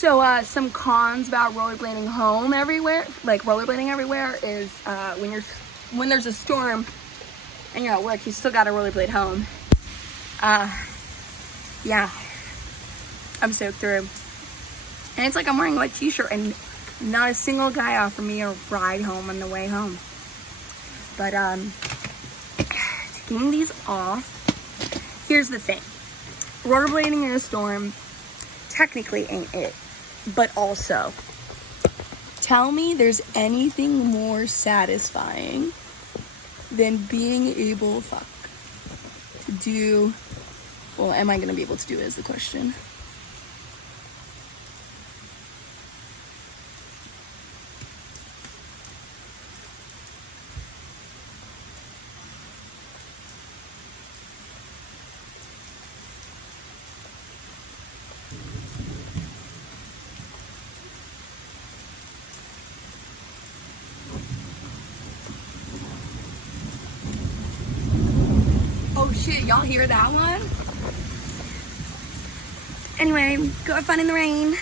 So some cons about rollerblading home everywhere, like rollerblading everywhere, is when there's a storm and you're at work, you still gotta rollerblade home. Yeah, I'm soaked through. And it's like I'm wearing a white t-shirt and not a single guy offered me a ride home on the way home. But taking these off, here's the thing. Rollerblading in a storm technically ain't it, but also, tell me there's anything more satisfying than being able, to do, well, am I gonna be able to do it is the question. Oh shit, y'all hear that one? Anyway, go have fun in the rain.